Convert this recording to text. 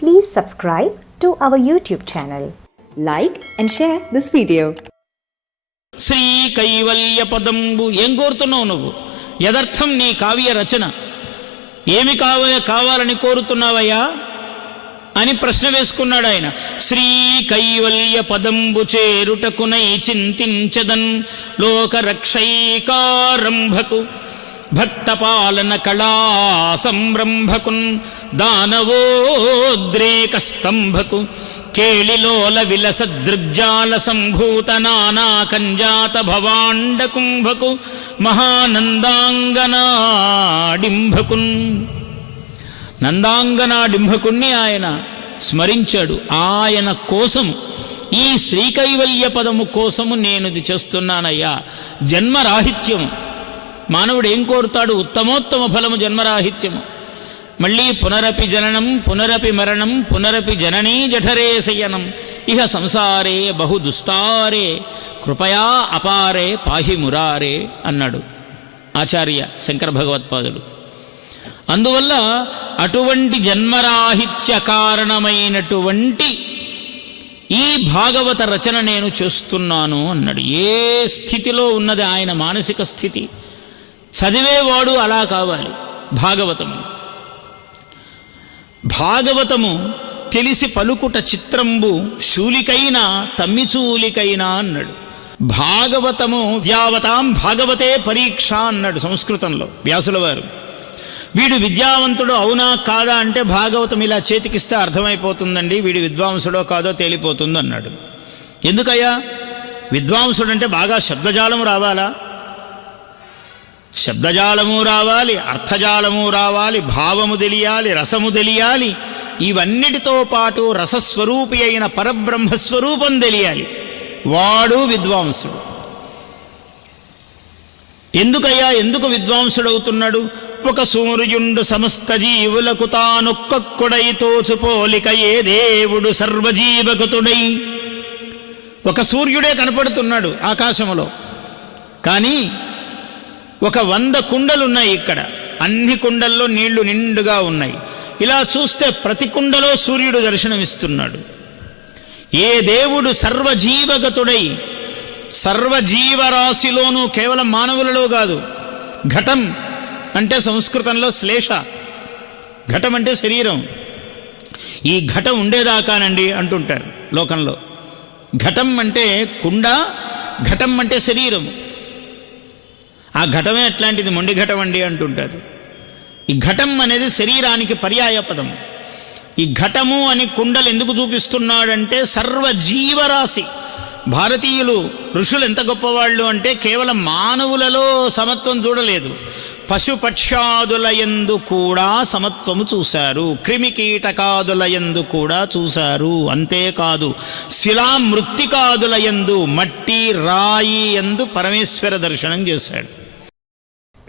Please subscribe to our YouTube channel. Like and share this video. Shri కైవల్య పదంబు ఏం కోరుతున్నావు నువ్వు యదర్థం నీ కావ్య రచన ఏమి కావ కావాలని కోరుతున్నావయ్యా అని ప్రశ్న వేసుకున్నాడు ఆయన శ్రీ కైవల్య పదంబు చేరుటకునై చింతించదన్ లోకరక్షైకారంభకు భక్తపాలన కళా సంరంభకున్ దానవోద్రేక స్తంభకు కేళిలోల విలస దృగ్జాల సంభూత నానా కంజాత భవాండ కుంభకు మహానందాంగనాడింభకున్. నందాంగనాడింభకుణ్ణి ఆయన స్మరించాడు. ఆయన కోసం ఈ శ్రీకైవల్య పదము కోసము నేను చేస్తున్నానయ్యా. జన్మరాహిత్యము. మానవుడు ఏం కోరుతాడు? ఉత్తమోత్తమ ఫలము జన్మరాహిత్యము. మళ్ళీ పునరపి జననం పునరపి మరణం పునరపి జననీ జఠరే శయనం. ఇహ సంసారే బహు దుస్తారే కృపయా అపారే పాహి మురారే అన్నాడు ఆచార్య శంకర భగవత్పాదుడు. అందువల్ల అటువంటి జన్మరాహిత్య కారణమైనటువంటి ఈ భాగవత రచన నేను చేస్తున్నాను అన్నాడు. ఏ స్థితిలో ఉన్నది ఆయన మానసిక స్థితి? చదివేవాడు అలా కావాలి. భాగవతము. భాగవతము తెలిసి పలుకుట చిత్రంబు శూలికైనా తమ్మిచూలికైనా అన్నాడు. భాగవతము విద్యావతాం భాగవతే పరీక్ష అన్నాడు సంస్కృతంలో వ్యాసుల వారు వీడు విద్యావంతుడు అవునా కాదా అంటే భాగవతం ఇలా చేతికిస్తే అర్థమైపోతుందండి వీడు విద్వాంసుడో కాదో తేలిపోతుంది అన్నాడు ఎందుకయ్యా? విద్వాంసుడు అంటే బాగా శబ్దజాలము రావాలా? శబ్దజాలము రావాలి అర్థజాలము రావాలి భావము తెలియాలి రసము తెలియాలి. ఇవన్నిటితో పాటు రసస్వరూపి అయిన పరబ్రహ్మస్వరూపం తెలియాలి. వాడు విద్వాంసుడు. ఎందుకయ్యా ఎందుకు విద్వాంసుడవుతున్నాడు? ఒక సూర్యుండు సమస్త జీవులకు తానొక్కొక్కడై తోచుపోలిక ఏ దేవుడు సర్వజీవకుతుడై ఒక సూర్యుడే కనపడుతున్నాడు ఆకాశములో. కానీ ఒక వంద కుండలున్నాయి ఇక్కడ. అన్ని కుండల్లో నీళ్ళు నిండుగా ఉన్నాయి. ఇలా చూస్తే ప్రతి కుండలో సూర్యుడు దర్శనమిస్తున్నాడు. ఏ దేవుడు సర్వజీవగతుడై సర్వజీవరాశిలోనూ కేవలం మానవులలో కాదు ఘటం అంటే సంస్కృతంలో శ్లేష ఘటం అంటే శరీరం. ఈ ఘటం ఉండేదాకానండి అంటుంటారు లోకంలో. ఘటం అంటే కుండ ఘటం అంటే శరీరము. ఆ ఘటమే అట్లాంటిది మొండి ఘటం అండి అంటుంటారు. ఈ ఘటం అనేది శరీరానికి పర్యాయ పదం ఈ ఘటము అని కుండలు ఎందుకు చూపిస్తున్నాడంటే సర్వ జీవరాశి భారతీయులు ఋషులు ఎంత గొప్పవాళ్ళు అంటే కేవలం మానవులలో సమత్వం చూడలేదు. పశుపక్షాదుల యందు కూడా సమత్వము చూశారు. క్రిమికీటకాదుల ఎందు యందు కూడా చూశారు. అంతేకాదు శిలా మృత్తికాదుల యందు మట్టి రాయి యందు పరమేశ్వర దర్శనం చేశాడు.